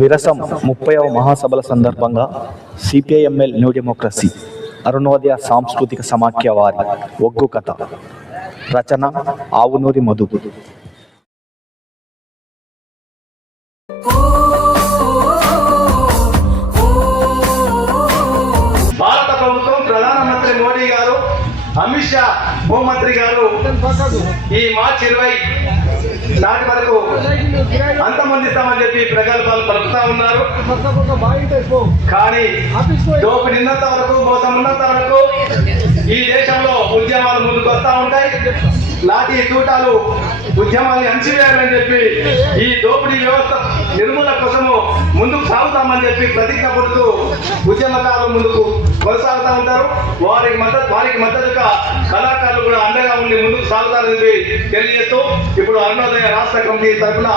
విరసం 30వ మహాసభల సందర్భంగా CPIML new democracy Arunodaya సాంస్కృతిక సమాఖ్య వారి ఒగ్గు కథ రచన ఆవునూరి మధు. భారత ప్రభుత్వం ప్రధానమంత్రి మోడీ గారు, అమిత్ షా హోంమంత్రి గారు ఈ మార్చి 20 నాటి వరకు అంతమందిస్తామని చెప్పి ప్రగల్భాలు పలుకుతా ఉన్నారు. కానీ దోపు నిన్నంత వరకు, మోసం ఉన్నంత వరకు ఈ దేశంలో ఉద్యమాలు ముందుకు వస్తూ ఉంటాయి. లాఠీ తూటాలు ఉద్యమాన్ని అణచివేయాలని చెప్పి ఈ దోపిడీ వ్యవస్థ నిర్మూలన కోసము ముందుకు సాగుతామని చెప్పి ప్రతిజ్ఞ పడుతూ ఉద్యమకారులు ముందుకు కొనసాగుతూ ఉంటారు. వారికి మద్దతుగా కళాకారులు కూడా అండగా ఉండి ముందుకు సాగుతారని తెలియజేస్తూ ఇప్పుడు అరుణోదయ రాష్ట్ర కమిటీ తరఫున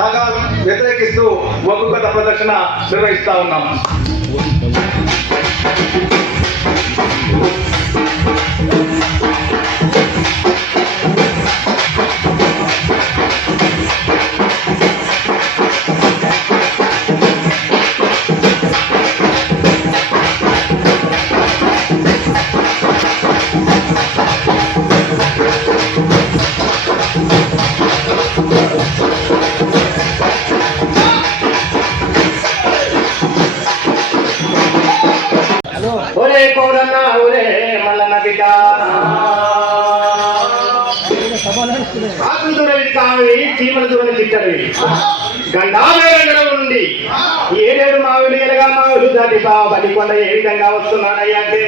కాగా వ్యతిరేకిస్తూ ఒగ్గు కథ ప్రదర్శన నిర్వహిస్తా ఉన్నాం. ఒరే కోరన్నా ఒరే మల్లన్న బిడ్డ ఆకుదురవి కావి చీమల దూరని తిట్టవి గండావేర నుండి ఏడేడు మావిలు ఎనగా మావిలు దాటి బాబడి కొండ ఏ విధంగా వస్తున్నాడయ్యా అంటే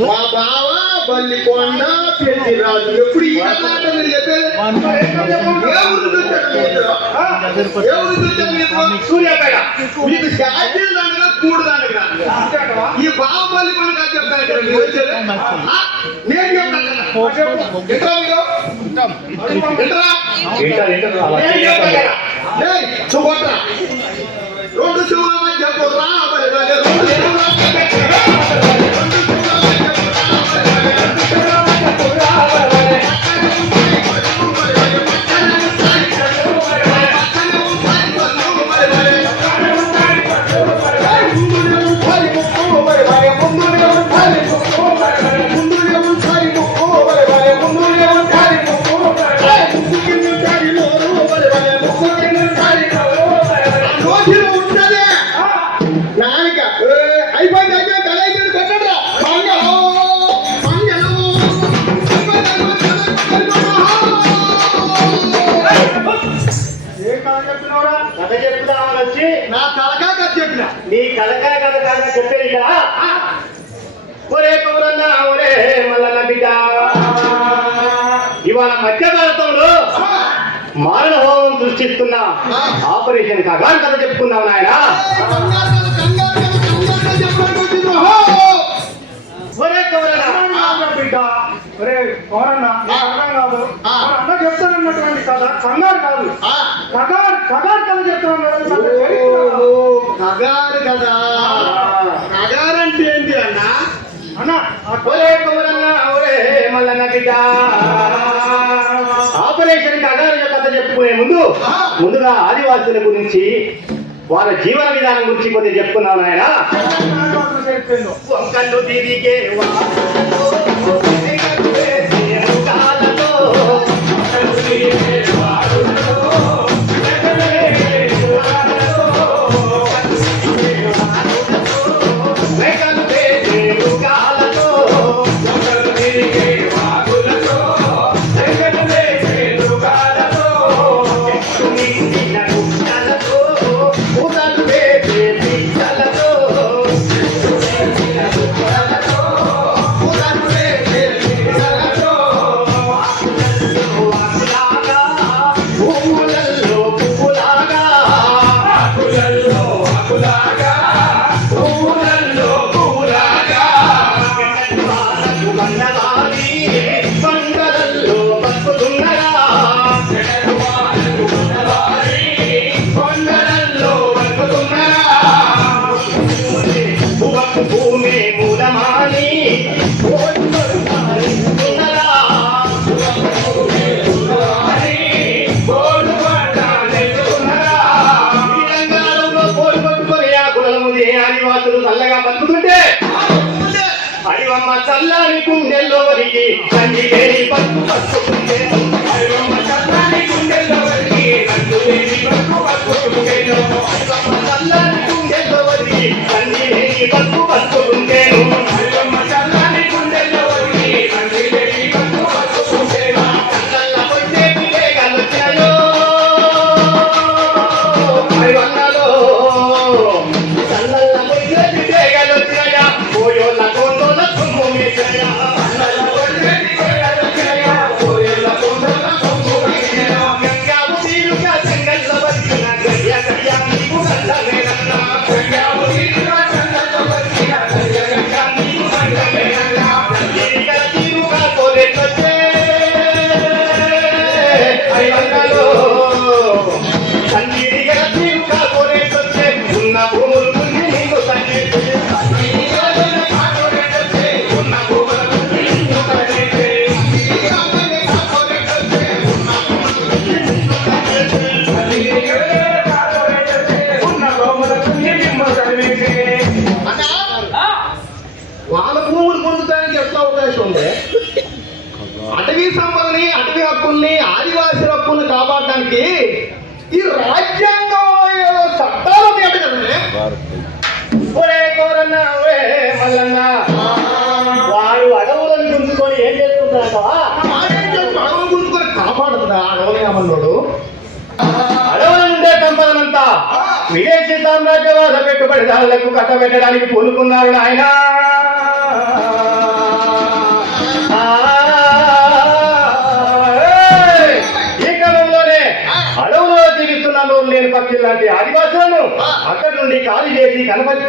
మా బావ బల్లికొండ పెళ్లి రాజు ఎప్పుడు ఈ మాట మీరు చెప్పేది సూర్యాపేట మీకు శాస్త్రీయ దండగా కూడు దండగా ఈ బావ బల్లికొండ కాదు చెప్తాను నేను చెప్తాను రెండు శివుల చెప్పరా నీ కలకాయ కథ కాదు చెప్పేది కదా. ఒరే కౌరన్నా ఒరే మల్లన్న బిడ్డ, ఇవాళ మధ్య భారతంలో మారణ హోమం సృష్టిస్తున్న ఆపరేషన్ కగారు కథ చెప్పుకున్నావు నాయన. ఒరే కౌరన్నా బిడ్డ, ఒరే కౌరన్నా అర్థం కాదు అన్న చెప్తానన్నటువంటి కథ కంగారు కాదు, కగారు కథ చెప్తాను. కగారు కదా, కగారంటే ఏంటి అన్న? అన్న ఒరే కౌరన్నా ఒరే మల్లన్న బిడ్డ, ఆపరేషన్ కగారు కథ చెప్పుకునే ముందుగా ఆదివాసుల గురించి, వాళ్ళ జీవన విధానం గురించి కొద్దిగా చెప్పుకున్నాను ఆయన. కళ్ళు తిరిగే Thank you. లేని బతుకు బతుకుంటేను ఐరమ్మ చల్లని గుండెల్లో వదిలి తండ్రి లేని బతుకు బతుకుంటేను ఐరమ్మ చల్లని గుండెల్లో వదిలి తండ్రి లేని బతుకు బతుకుంటేను ఐరమ్మ చల్లని గుండెల్లో వదిలి తండ్రి లేని బతుకు బతుకుంటేను కళ్ళల్ల కొట్టే వివేకాలొచ్చాయో ఐరమ్మలో కళ్ళల్ల కొట్టే వివేకాలొచ్చాయా పోయోళ్ళ కొండోల తుమ్ము మీసయా కళ్ళల్ల కొట్టే వివేకాలొచ్చాయా పోయోళ్ళ కొండోల తుమ్ము మీసయా గంగావు తీరుగా చెంగల్ల వచ్చిన గయ్య గయ్య నీకు గల్లమేనన్నా గంగావు తీరుగా చెంగల్ల వచ్చిన గయ్య గయ్య నీకు గల్లమేనన్నా తీరుగా తీరుగా కోలెట్టొచ్చే ఐరమ్మలో సంగీతిగా తీరుగా కోలెట్టొచ్చే ఉన్న భూములు ముందు నీకు సంగీతి వాళ్ళ భూములు పొందడానికి ఎట్లా అవకాశం ఉంది? అటవీ సంపదని అటవీ హక్కుల్ని ఆదివాసీ హక్కుల్ని కాపాడడానికి ఈ రాజ్యాంగంలో ఏదో చట్టాలు తేట కదనే. ఒరే కోరన్న ఒరే మల్లన్న వాడు అడవులను గుంజుకొని ఏం చేస్తున్నాడో వాడేం చేస్తాడు? అడవులు గుంజుకొని కాపాడుతుందా అడవులు ఏమన్నాడు? అడవుల నుండే సంపదనంతా విదేశీ సామ్రాజ్యవాద పెట్టుబడిదారులకు కట్టబెట్టడానికి పూనుకున్నారు ఆయన ఈ క్రమంలోనే అడవులో జీవిస్తున్న నోరు లేని పక్షులు లాంటి ఆదివాసులను అక్కడి నుండి ఖాళీ చేసి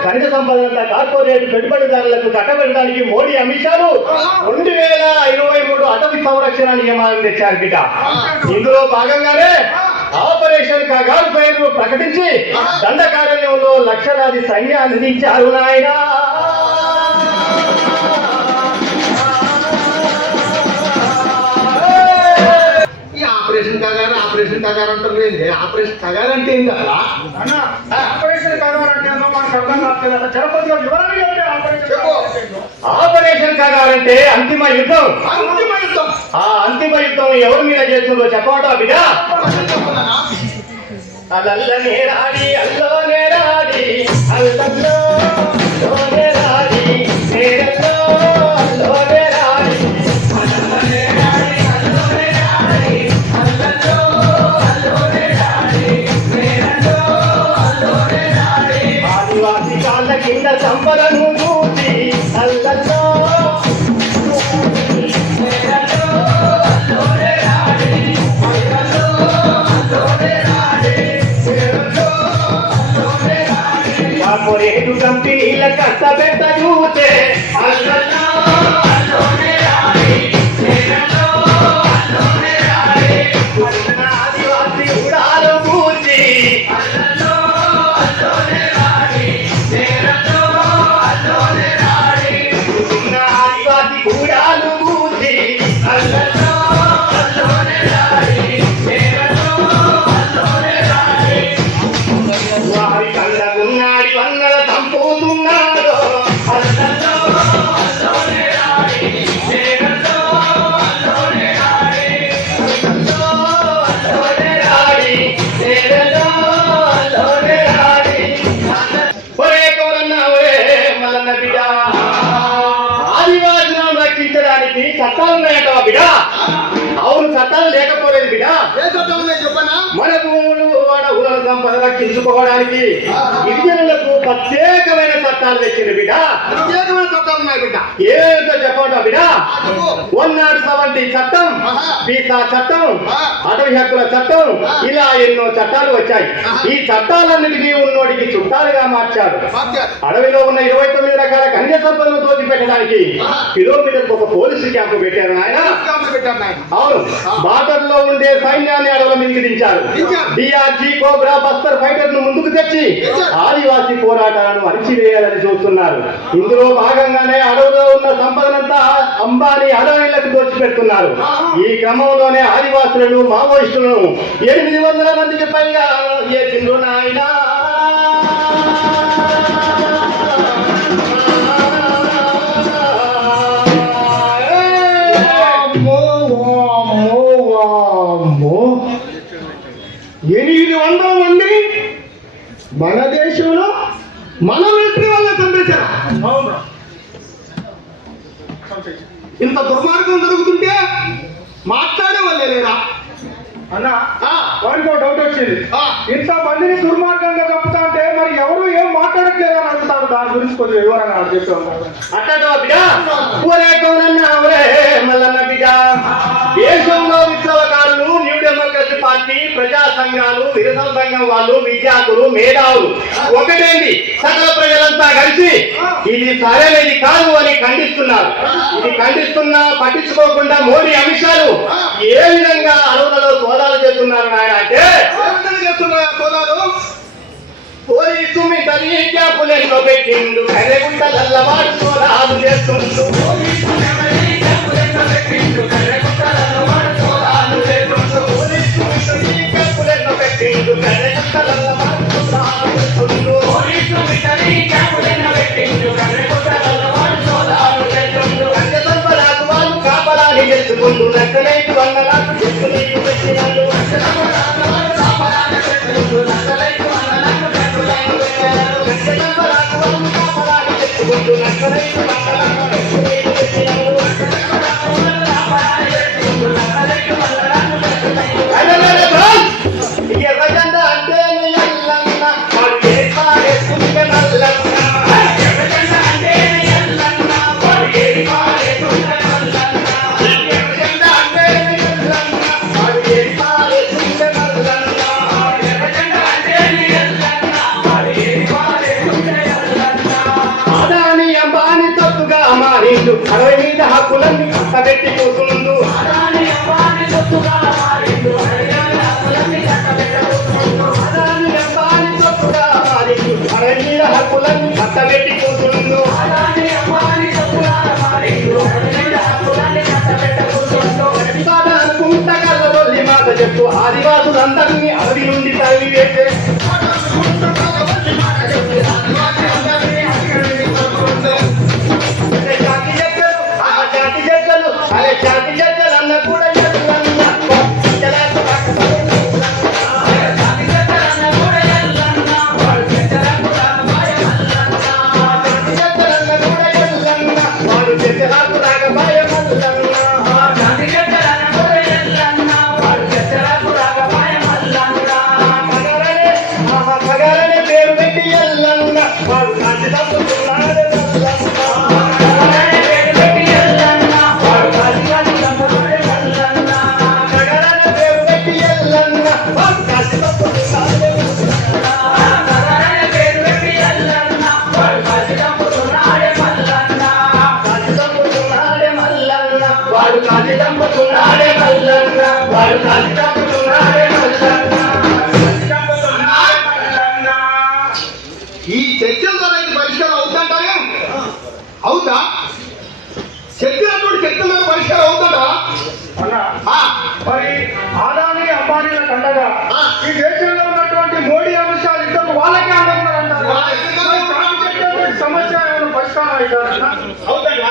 ఖనిజ సంపదనంతా కార్పొరేట్ పెట్టుబడిదారులకు కట్టబెట్టడానికి మోడీ అమిత్ షాలు 2023 అటవీ సంరక్షణ నియమాలను తెచ్చారు బిడ్డ. ఇందులో భాగంగానే ఆపరేషన్ కగారు పేరు ప్రకటించి దండకారణ్యంలో లక్షలాది సైన్యాన్ని అందించారు నాయన. ఈ ఆపరేషన్ కగారు అంటారు ఏంటి? ఆపరేషన్ కగారు అంటే ఏంటి అసలు? ఆపరేషన్ కగారు అంటే మనకు అర్థం కావట్లేదు. జనపదిగా వివరంగా చెప్తే చెప్పు. ఆపరేషన్ కగారు అంటే అంతిమ యుద్ధం. అంతిమ యుద్ధం. ఆ అంతిమ యుద్ధం ఎవరి మీద చేస్తుందో చెప్పాటా బిడ్డ. అల్లనే రాడి అల్లోనే రాడి అల్లల్లో అల్లోనే రాడి నేరల్లో అల్లోనే రాడి అల్లనే రాడి అల్లోనే రాడి అల్లల్లో అల్లోనే రాడి నేరల్లో అల్లోనే రాడి ఆదివాసి కాళ్ళ కింద సంపదను చూసి అల్లల్లో నేరల్లో అల్లోనే రాడి అల్లల్లో అల్లోనే రాడి కార్పొరేటు కంపెనీల కష్టపెట్ట చూస్తే అల్లల్లో అల్లోనే రాడి నేరల్లో అల్లోనే రాడి ఉన్న ఆదివాసి ఉడాలు పూర్తి అల్లల్లో అల్లోనే రాడి నేరల్లో అల్లోనే రాడి ఉన్న ఆదివాసి ఉడాలు పూర్తి అల్లల్లో అల్లోనే రాడి నేరల్లో అల్లోనే రాడి వారి కళ్ళగున్నాడి వన్నల తంపుతున్నాడు అల్లల్లో అల్లోనే రాడి నేరల్లో అల్లోనే రాడి అల్లల్లో అల్లోనే రాడి నేరల్లో అల్లోనే రాడి ఒరే కోరన్న ఒరే మల్లన్న బిడ్డ ఆదివాసులను రక్షించడానికి చట్టాలు ఉన్నాయంట బిడ్డ. అవును, చట్టాలు లేకపోలేదు బిడ్డ. ఏ చట్టం ఉన్నాయి చెప్పనా? మన భూములు అడవుల సంపద రక్షించుకోవడానికి గిరిజనులకు ప్రత్యేకమైన చట్టాలు తెచ్చింది బిడ్డ. ప్రత్యేకమైన చట్టాలు ఉన్నాయి బిడ్డ. ఏదో చెప్పండి బిడ్డ. 170 చట్టం, పీసా చట్టం, అటవీ హక్కుల చట్టం, ఇలా ఎన్నో చట్టాలు వచ్చాయి. ఈ చట్టాలన్నిటికీ ఉన్నోడికి చుట్టాలుగా మార్చాడు. అడవిలో ఉన్న 29 రకాల ఖనిజ సంపదను తోచిపెట్టడానికి కిలోమీటర్కి ఒక పోలీసు క్యాంపు పెట్టారు నాయన. అవును, బార్డర్ లో ఉండే సైన్యాన్ని అడవుల మీదకి దించారు. డిఆర్జీ కోబ్రా బస్తర్ ఫైటర్ ను ముందుకు తెచ్చి ఆదివాసీ పోరాటాలను అణిచివేయాలని చూస్తున్నారు. ఇందులో భాగంగానే అడవులో ఉన్న సంపదనంతా అంబానీ అడవులకు దోచిపెడుతున్నారు. ఈ క్రమంలోనే ఆదివాసులను మావోయిస్టులను 800 మందికి పైగా చేసిండ్రు నాయనా. అమ్మో మన దేశంలో మన మిలిటరీ వల్ల చంపేశారు. అవును. ఇంత దుర్మార్గం జరుగుతుంటే మాట్లాడే వాళ్ళే లేరా? అన్న ఆ, వాడికి ఒక డౌట్ వచ్చింది. ఆ, ఇంత మందిని దుర్మార్గంగా చంపుతా అంటే మరి ఎవరు ఏం మాట్లాడట్లేదు అని అడుగుతారు. దాని గురించి కొంచెం వివరంగా నాకు చెప్పి ఉంటారు. అట్టటో బిడ్డ, ఊరే కౌరన్న ఊరే మల్లన్న బిడ్డ. దేశంలో విప్లవకారులు, న్యూ డెమోక్రసీ పార్టీ, ప్రజా సంఘాలు, నిరసన సంఘం వాళ్ళు, విద్యార్థులు, మేధావులు ఒకటేంటి సకల ప్రజలంతా కలిసి ఇది సరైనది కాదు అని ఖండిస్తున్నారు. ఇది ఖండిస్తున్నా పట్టించుకోకుండా మోడీ అమిత్ షాలు ఏ విధంగా అడవులలో సోదాలు చేస్తున్నారు నాయన అంటే పోలీసు మిటని క్యాపులెంట్లో పెట్టిండు, కరెగుంటలల్లవాడు సోదాలు చేస్తుండు. కాపలాన్ని తెలుసుకుంటూ నక్కలైపు వందలాకు చెట్టునీరు పెట్టినాడు. ఎర్రజెండా అంటే ఎల్లన్న వాడు ఏ పాడేస్తుంటే నల్లన్న. ఎర్రజెండా అంటే ఎల్లన్న వాడు ఏ పాడేస్తుంటే నల్లన్న. ఎర్రజెండా అంటే ఎల్లన్న వాడు ఏ పాడేస్తుంటే నల్లన్న. ఎర్రజెండా అంటే ఎల్లన్న వాడు ఏ పాడేస్తుంటే నల్లన్న. అదాని అంబాని తప్పుగా మారిండు, 60 మీద హక్కులన్నీ కట్టబెట్టి కూతుండు. అదాని అంబాని తప్పుగా మారిండు, 60 మీద హక్కులన్నీ కట్టబెట్టుకుంటుండు. అదాని అంబాని తప్పుగా మారిండు, 60 మీద హక్కులన్నీ కట్టబెట్టి కూతుండు. అదాని అంబాని తప్పుగా మారిండు, 60 మీద హక్కులన్నీ కట్టబెట్టుకుంటుండు. అనుకుంటా కళ్ళ మాట చెప్పు ఆదివాసులందరినీ అడవి నుండి తరిమివేసే. జాతి జగ్గలు అన్న కూడా ఎల్లన్న వాడు చెక్కలకు రాగబాయ మల్లన్న. పగరనే పేరు పెట్టి ఎల్లన్న వాడు కాంతి తప్పుతున్నాడు. వాడు కాలి చంపుతున్నాడే మల్లన్న, వాడు కాలి చంపుతున్నాడే మల్లన్న. ఈ చర్చల ద్వారా ఇది పరిష్కారం అవుతుంటారే? అవుతా? చర్చలతోటి చర్చల ద్వారా పరిష్కారం అవుతుందా? అన్న మరి ఆదాని అంబానీల కండగా ఈ దేశంలో ఉన్నటువంటి మోడీ అమిత్ షా ఇద్దరు వాళ్ళకే అందన్నారంటారు. సమస్య ఏమైనా పరిష్కారం అవుతారన్న? అవుతుందా?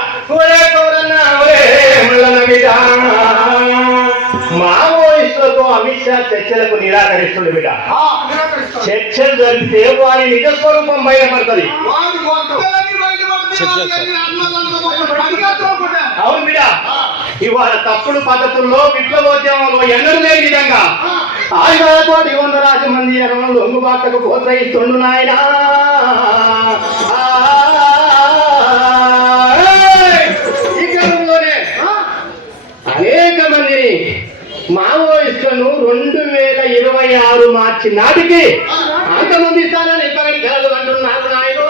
మావోయిస్టులతో అమిత్ షా చర్చలకు నిరాకరిస్తుంది బిడ్డ. చర్చలు జరిపితే వారి నిజస్వరూపం బయటపడుతుంది. అవును బిడ్డ, ఇవాళ తప్పుడు పద్ధతుల్లో విప్లవోద్యమంలో ఎన్నడూ లేని విధంగా ఆయుధాలతో 100 మంది ఎర్రను లొంగుబాట్లకు ప్రోత్సహిస్తుండు నాయన. ఈ క్రమంలోనే అనేక మందిని మావోయిస్టులను 2026 మార్చి నాటికి అంతమందిస్తానని పగటి కలలు అంటున్నారు నాయన.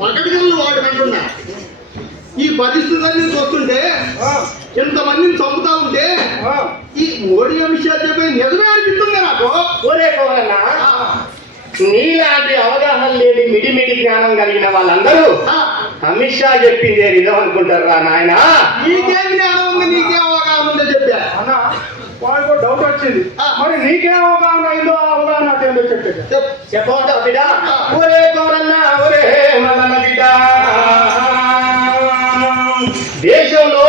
పగటికల్లు వాడు అంటున్నా. ఈ పరిస్థితులన్నీ చూస్తుంటే ఎంతమందిని చంపుతా ఉంటే ఈ మోడీ అమిత్ షా చెప్పే నిజమే అనిపిస్తుంది నాకు. ఒరే కోరన్నా, నీలాంటి అవగాహన లేని మిడిమిడి జ్ఞానం కలిగిన వాళ్ళందరూ అమిత్ షా చెప్పింది నిజం అనుకుంటారా నాయన? నీకేం జ్ఞానం ఉంది, నీకేం అవగాహన ఉందో చెప్పా అన్న. వాళ్ళకు డౌట్ వచ్చింది, మరి నీకేం అవగాహన అయిందో ఆ అవగాహన ఏంటో చెప్పేది చెప్పవద్దా బిడ్డ? ఒరే కోరన్నా, ఒరే మల్లన్న బిడ్డ, దేశంలో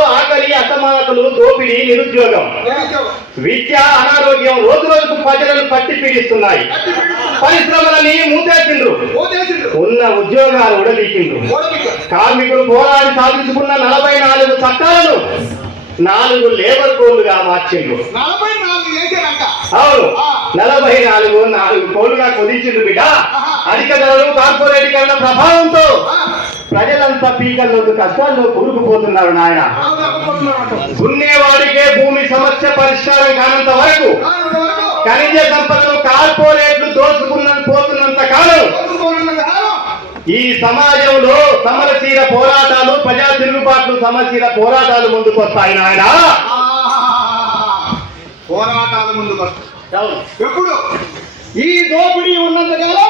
దోపిడీ, నిరుద్యోగం, విద్య, అనారోగ్యం రోజు రోజుకు ప్రజలను పట్టి పీడిస్తున్నాయి. పరిశ్రమలని మూతేసిండ్రు, ఉన్న ఉద్యోగాలు ఉడబీకిండ్రు. కార్మికులు పోరాడి సాధించుకున్న 44 చట్టాలను 4 లేబర్ కోడ్లుగా మార్చిండ్రు. 44 చేశారంట. అవును, 44 కోడ్లుగా కుదించిండ్రు బిడ్డ. అధిక ధరలు, కార్పొరేటీకరణ ప్రభావంతో ప్రజలంతా పీకల్లోకి కష్టాల్లో కూరుకుపోతున్నారు నాయన. దున్నేవాడికే భూమి సమస్య పరిష్కారం కానంత వరకు, ఖనిజ సంపదను కార్పొరేట్లు పోతున్నంత కాలం ఈ సమాజంలో సమరశీల పోరాటాలు, ప్రజా తిరుగుబాట్లు, సమరశీల పోరాటాలు ముందుకొస్తాయి నాయన. పోరాటాలు ముందుకు ఎప్పుడు ఈ దోపిడీ ఉన్నంతకాలం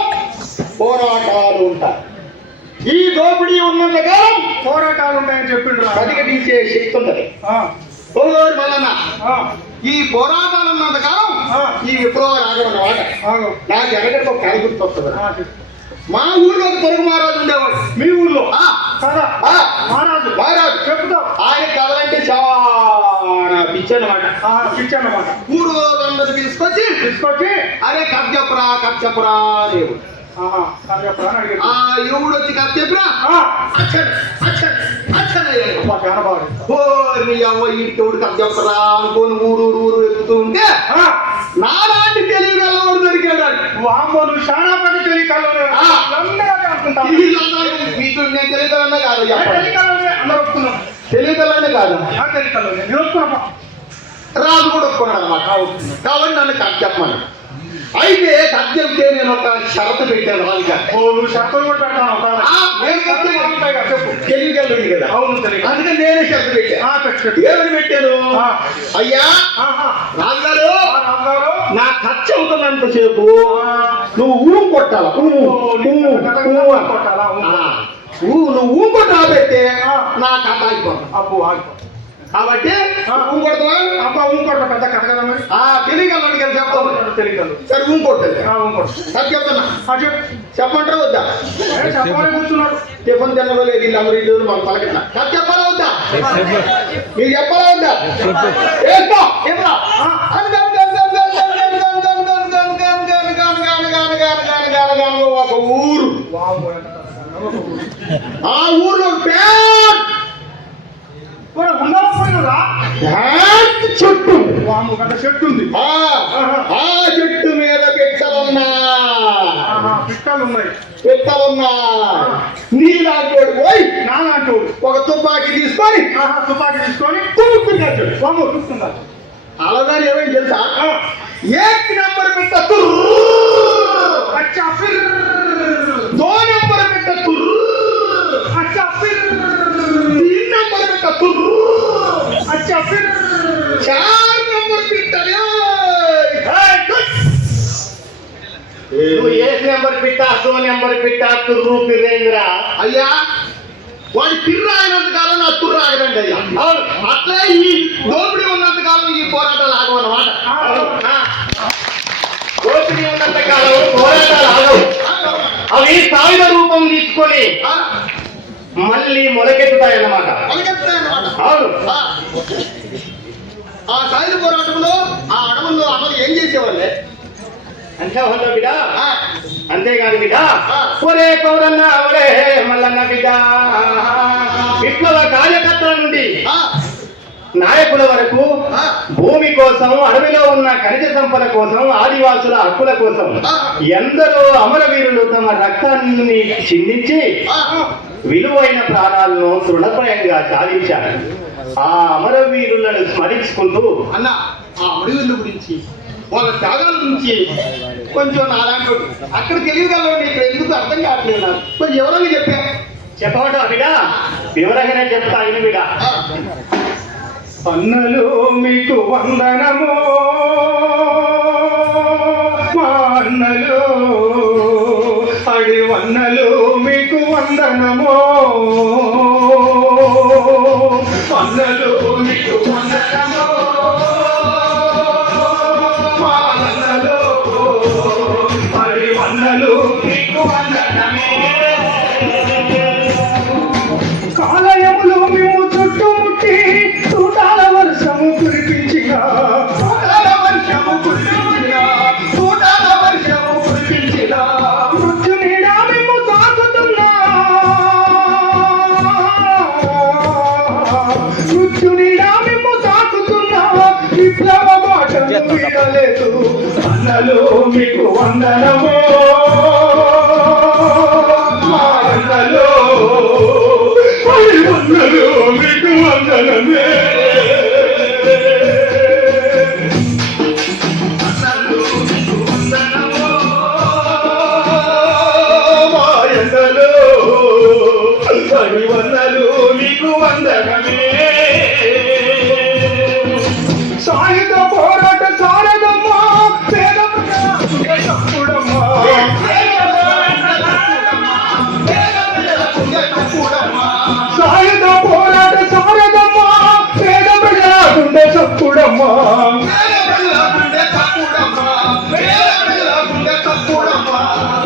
పోరాటాలు ఉంటాయి. ఈ దోపిడీ ఉన్నంతకాలం పోరాటాలు ఉంటాయని చెప్పిండ్రు. ప్రతిఘటించే శక్తి ఉంటుంది వలన ఈ పోరాటాలు ఉన్నంతకాలం ఈ విప్లవ రాగమన్నమాట. నాకు ఎనగంటే ఒక కథ గుర్తొస్తుంది. మా ఊళ్ళో ఒక పొరుగు మహారాజు ఉండేవాడు. మీ ఊళ్ళో మహారాజు చెప్తాం. ఆయన కథలంటే చాలా పిచ్చి అన్నమాట. 3 రోజులందరూ తీసుకొచ్చి అరే కథ చెప్పరా అనేవాడు. ఎవడు వచ్చి కథ చెప్పినా ఇంటోడు కథ చెప్పరా అనుకోని ఊరు ఎక్కుతూ ఉంటే నాలాంటి తెలివిగలవాడు దొరికాడు. వామ్మను చాలా మంది తెలివిగలవాడు. నేను తెలివిగలనే కాదు, తెలివిగలనే కాదు, రాజు కూడా ఒప్పుకున్నాడు అన్నమాట. కాబట్టి నన్ను కథ చెప్పమని. అయితే కథ చెప్తే నేను ఒక షరతు పెట్టాను. షరతులు కూడా తెలివిగలడు కదా. అవును, అందుకని నేనే షరతు పెట్టాను. ఏమని పెట్టాను? అయ్యా రాజుగారు, నా ఖర్చు అవుతున్నంతసేపు నువ్వు ఊరు కొట్టాల. నువ్వు ఊ కొట్టాల పెడితే నా కథ ఆగిపోతాను. అప్పు ఆగిపోతాను. కాబట్టి ఊకొడతావా? అబ్బా ఊకొడతా, పెద్ద కథ కదా మరి. తెలియగలడు కదా చెప్తాను. తెలియగలడు. సరే ఊకొట్టదు. సరే చెప్తున్నా. చెప్పంటారా వద్దా? చెప్పాలని కూర్చున్నాడు. టిఫిన్ తినలేదు వీళ్ళు ఇల్లు మన పలకట. కథ చెప్పాలా వద్దా? మీరు చెప్పాలా వద్దా? ఒక ఊరు, ఆ ఊర్లో చెట్టు ఉంది. ఆ చెట్టు మీద పెట్టలున్నా నీలాంటోడు పోయి నాలాంటోడు ఒక తుపాకీ తీసుకొని తుమ్ముకున్నాడు. అలాగని ఏమైంది తెలుసా? ఏక్ నెంబర్ పెట్ట దో నెంబర్ పెట్ట 3 నెంబర్ పెట్ట 4 నెంబర్ పెట్టాలి. నువ్వు ఏ నెంబర్ పెట్టా, 2 నెంబర్ పెట్టా, తుర్రు పిర్రేంద్రా. అయ్యా వాడి పిర్రు అయినంత కాలం నా తుర్రు ఆగదండి అయ్యా. అట్లే ఈ దోపిడీ ఉన్నంత కాలం ఈ పోరాటాలు ఆగమన్నమాట. దోపిడీ ఉన్నంత కాలం పోరాటాలు ఆగవు. అవి సాయుధ రూపం తీసుకొని మళ్ళీ మొలకెత్తుతాయన్నమాట. అవును. ఆ సాయుధ పోరాటంలో ఆ అడవుల్లో అమలు ఏం చేసేవాళ్ళే అంటే వాళ్ళ బిడ్డ. అంతేగాని బిడ్డ ఒరే కౌరన్న ఒరే మల్లన్న బిడ్డ, విప్లవ కార్యకర్తల నుండి నాయకుల వరకు భూమి కోసం, అడవిలో ఉన్న ఖనిజ సంపద కోసం, ఆదివాసుల హక్కుల కోసం ఎందరో అమరవీరులు తమ రక్తాన్ని చిందించి విలువైన ప్రాణాలను తృణప్రాయంగా సాధించారు. ఆ అమరవీరులను స్మరించుకుంటూ అన్న ఆ అమరవీరుల గురించి, వాళ్ళ త్యాగాల గురించి కొంచెం నాలాంటి అక్కడ తెలియగలవాడిని ఇక్కడ ఎందుకు అర్థం కావట్లేదు. నాకు కొంచెం ఎవరైనా చెప్పమంటావా బిడ్డ? వివరంగానే చెప్తా. అయిన బిడ్డ, అన్నలు మీకు వందనమో, మా అన్నలు అడివన్నలు మీకు వందనమో, అన్నలు మీకు వందనమో, మా అన్నలు అడివన్నలు మీకు వందనమే. కాలయములు మేము చుట్టుముట్టి చూడాల వర్షము అన్నలు మీకు వందనము మా అన్నలు అన్నలు మీకు వందనమే వందలు మీకు వందనమే సాయుధ పోరాట సారథమ్మా పేద తప్పుడమ్మా సాయుధ పోరాట సారథమ్మా పేద ప్రజలకుండే చప్పుడమ్మా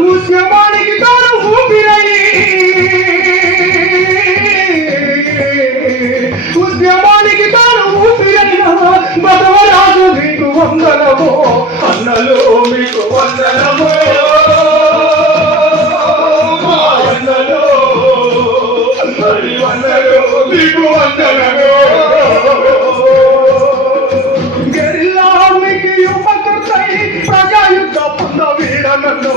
ఉద్యమానికి తాను ఊపిరై ఉద్యమానికి తాను ఊపిరైన బసవరాజు మీకు వందనము అన్నలు మీకు వందనము అన్నలు వందలు మీకు వందనము గెరిల్లా మీకు యువకర్తై ప్రజాయుద్ధ పొంద వీరనన్ను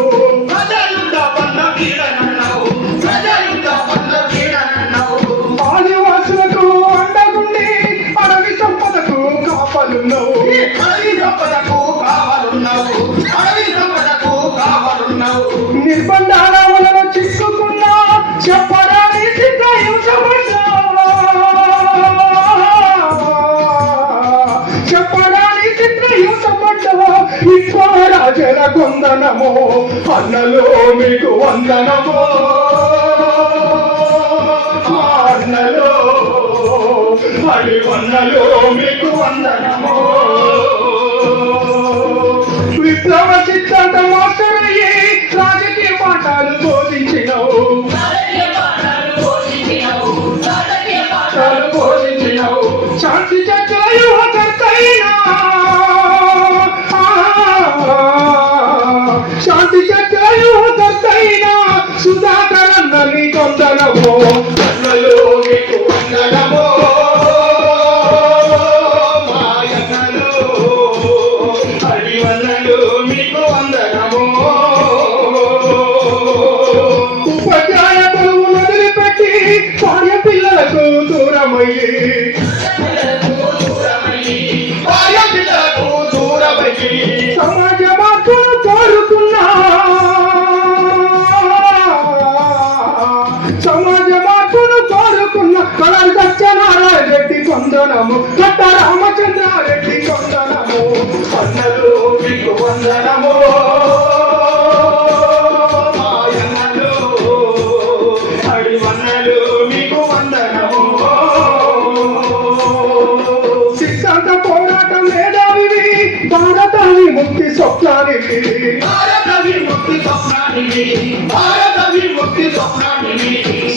ఆదివాసులకు అండగుండి అడవి సంపదకు కాపాలున్నావు నిర్బంధాల వలన చిక్కుకున్నా చెప్పరాని చెప్పరాని చిత్రహింసపడ్డా ఇంకో రాజల కొందనము అన్నలు మీకు వందనము అన్నలు వన్నలు మీకు వందనము విప్లవ సిద్ధాంత మాస్టరయ్యి రాజకీయ పాఠాలు బోధించినవు శాంతి చర్చల యువకర్తైనా శాంతి చర్చల యువకర్తైనా సుధాకరన్నని కొందనము అన్నలు మీకు వందనము మాయన్నలు హరివన్నలు మీకు వందనము ఉపాధ్యాయ కొలువు వదిలిపెట్టి భార్య పిల్లలకు దూరమయ్యి సమాజ మార్పును కోరుకున్నా సమాజ మార్పును కోరుకున్న కళలు సత్యనారాయణ రెడ్డి కొందనము కొత్త రామచంద్రారెడ్డి కొందనము అన్నలు మీకు వందనము మాయన్నలు అడివన్నలు మీకు వందనము సిద్ధాంత పోరాటం మేధావివి భారతాన్ని ముక్తి స్వప్నానికి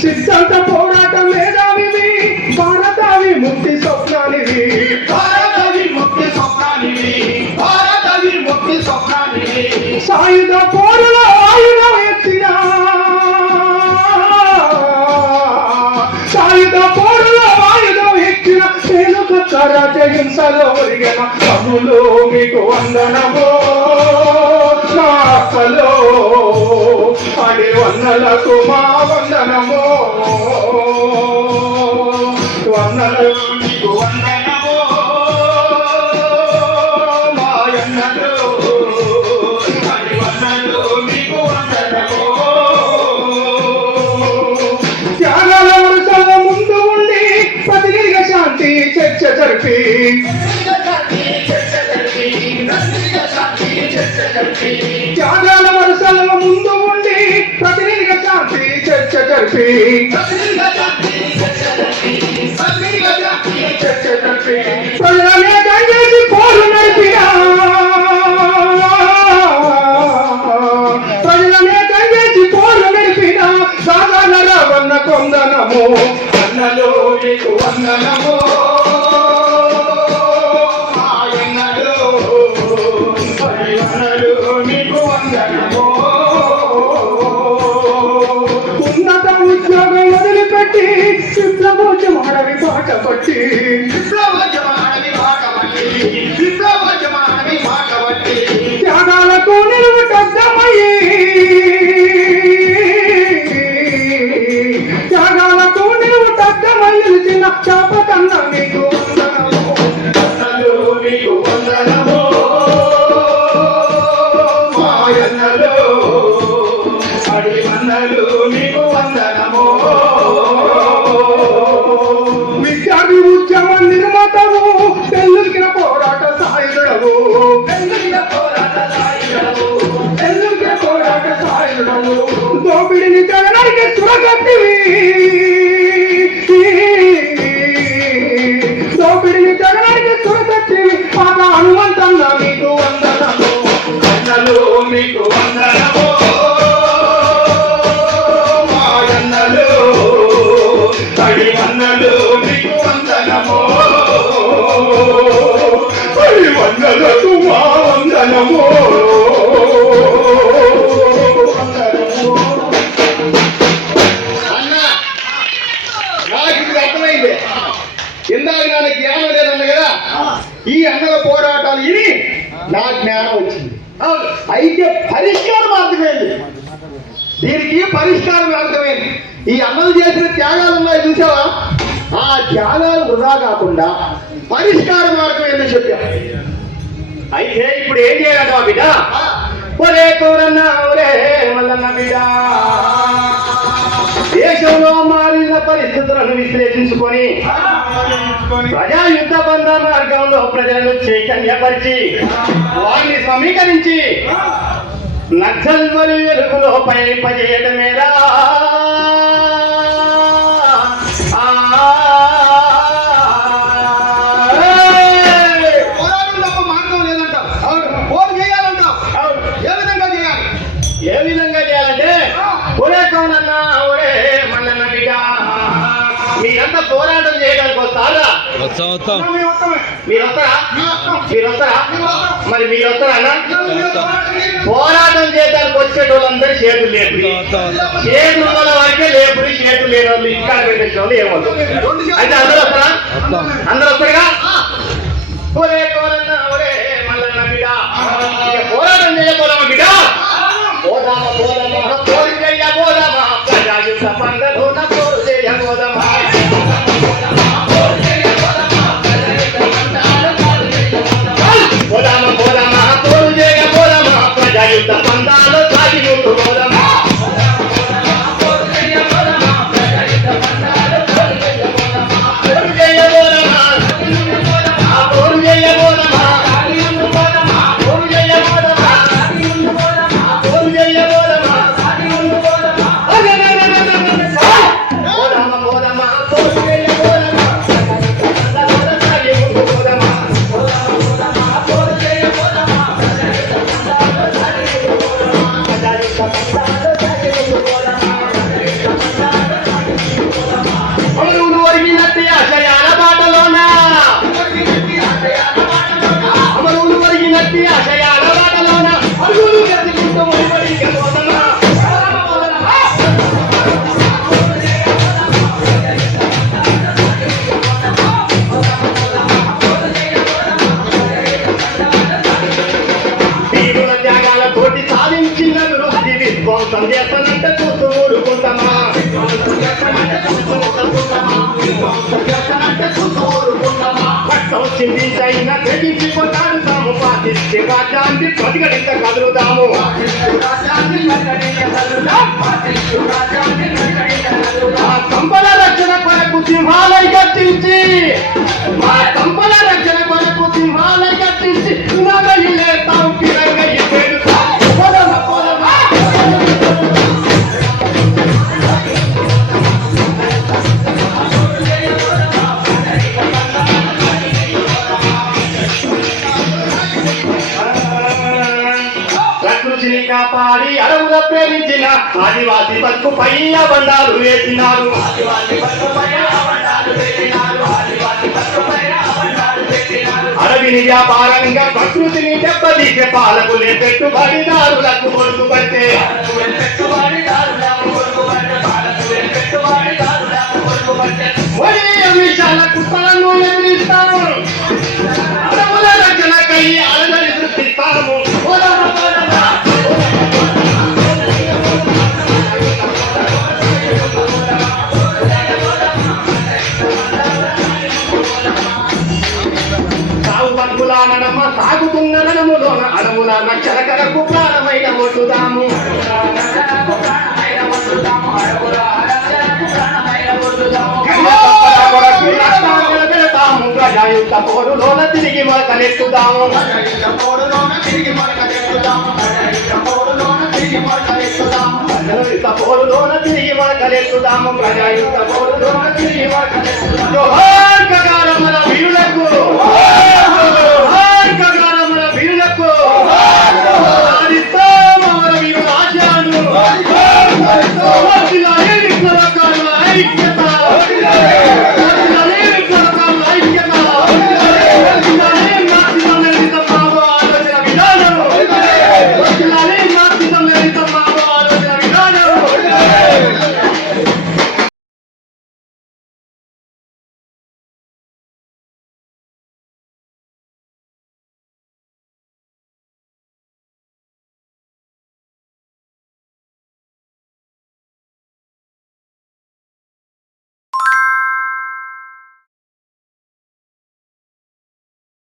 సిద్ధాంత పోరాట మేధావివి భారతావి ముక్తి స్వప్నానికి సాయుధ పోరుల ఆయుధం ఎత్తిన సాయుధ పోరుల ఆయుధం ఎక్కిన నేను కొత్త రాజహింసలో ఒరిగిన కనులు మీకు వందనము నాకలో అడి వన్నలకు మా వందనము వన్నలకు మీకు వందనము మాయన్నలు అడి వన్నలు మీకు వందనము త్యాగాల వరుసల ముందు ఉండి ప్రతినిధిగ శాంతి చర్చ జరిపి త్యాగాల వరుసల ముందు ఉండి ప్రతినిధిగ శాంతి చర్చ జరిపి ప్రజలనే దయచేసి పోరు నడిపినా ప్రజలనే దయచేసి పోరు నడిపినా సాధారణ రావన్న కొందనము అన్నలు మీకు వందనము ఉన్నత ఉద్యోగం వదిలిపెట్టి విప్లవోద్యమాడవి బాట పట్టి త్యాగాల అన్నలు మీకు వందనము. విద్యార్థి ఉద్యమ నిర్మాతము తెల్లుకిన పోరాట సాయుడవు. దోపిడిని జగనానికి సురగట్టివి. దోపిడిని జగనానికి సురగట్టివి. పాప హనుమంతన్న మీకు వందనము. అన్నలు మీకు వందనము. మా అన్నలు తడి అన్నలు మీకు వందనము. తడి వందలకు మా వందనము. అన్న నాకు ఇప్పుడు అర్థమైంది. ఇందాక నాకు జ్ఞానం లేదన్న కదా, ఈ అన్నల పోరాటాలు ఇని నా జ్ఞానం వచ్చింది. అయితే పరిష్కార మార్గం ఏంది? దీనికి పరిష్కార మార్గం ఏంది? ఈ అన్నలు చేసిన త్యాగాలు ఉన్నాయి చూసావా, ఆ త్యాగాలు వృధా కాకుండా పరిష్కార మార్గం ఏందో చెప్పా. అయితే ఇప్పుడు ఏం చేయాలంటావా బిడ్డ? ఒరే కోరన్నా ఒరే మల్లన్న బిడ్డ, దేశంలో మారిన పరిస్థితులను విశ్లేషించుకొని ప్రజా యుద్ధ బంధ మార్గంలో ప్రజలను చైతన్యపరిచి వారిని సమీకరించి నక్సల్ మరియు వెలుగులో పయనింపజేయటమేరా పోరాటం తప్ప మార్గం లేదంటావు. ఫోన్ చేయాలంటావు. ఏ విధంగా చేయాలి? ఏ విధంగా చేయాలంటే ఒరే కోనన్నా ఒరే మల్లన్న బిడ్డ, మీరంతా పోరాటం చేయడానికి వస్తారా? మేము వస్తామే. మీరు వస్తారా? మీరు వస్తారా? మరి మీరు వస్తారా అన్న? పోరాటం చేయడానికి వచ్చేటోళ్ళందరూ చేతులు లేపు, చేతులు ఉన్న వారికే లేపుడు, చేతులు లేని వాళ్ళు ఇక్కడ పెట్టేసిన వాళ్ళు ఏమవుతుంది? అయితే అందరూ వస్తారా? అందరూ వస్తారుగా? ఒరే కోరన్నా ఒరే మల్లన్న బిడ్డ, ఇక పోరాటం చేయబోదామా బిడ్డ? పోదామా పోదామా పోరు చేయబోదామా, ప్రజాయుద్ధ పండుగ పోరు చేయబోదామా. పోదామా పోదామా పోరు చేయబోదామా, ప్రజాయుద్ధ పందాలు సాగి ముందు పోదామా. పోరు చేయబోదామా, పోరు చేయబోదామా, పోరు చేయబోదామా, పోరు చేయబోదామా. పోదామా పోదామా పోరు చేయబోదామా, సాగి ముందు పోదామా. అమరుడు ఒరిగినట్టి ఆశయాల బాటలోన, అమరుడు ఒరిగినట్టి ఆశయాల బాటలోన, అరుగులు గతికుంటూ ముడిపడి పోదమా. వీరుల త్యాగాలతోటి సాధించిన వృద్ధి విధ్వంసం చేస్తానంటే చూస్తూ ఊరుకుంటామా. పట్టం వచ్చింది చైనా తెగించి కొట్టాడుతాము, పాటిస్తే రాజ్యాన్ని ప్రతిఘటించ కదులుతాము. మా కంపల రక్షణ కొరకు సింహాలై గర్జించి, మా కంపల రక్షణ కొరకు సింహాలై గర్జించి నగయిలేతాం పిరంగయ్య పేరుతాం. పోదమా పోదమా ప్రకృతిని కాపాడి అడవుల ప్రేమించిన ఆదివాసి బతుకుపై బండాలు వేసినారు. అడవిని వ్యాపారంగా ప్రకృతిని దెబ్బతీసే పాలకులే పెట్టుబడిదారులకు కొడుకు పట్టే. విశాల కుట్రలను ఎదిరిస్తాము, అడవుల రచనకై అలజడి సృష్టిస్తాము. సాగు బతుకుల నడమ సాగుతున్న నడములోన అడవుల రక్షణ కరకు ప్రాణమైన ఒడ్డుదాము. మరకలెత్తుదాము ప్రజాయుద్ధ పోరులోన తిరిగి మరకలెత్తుదాము ప్రజాయుద్ధ పోరులోన తిరిగి మరకలెత్తుదాము జోహార్ కగారమ్మల వీరులకు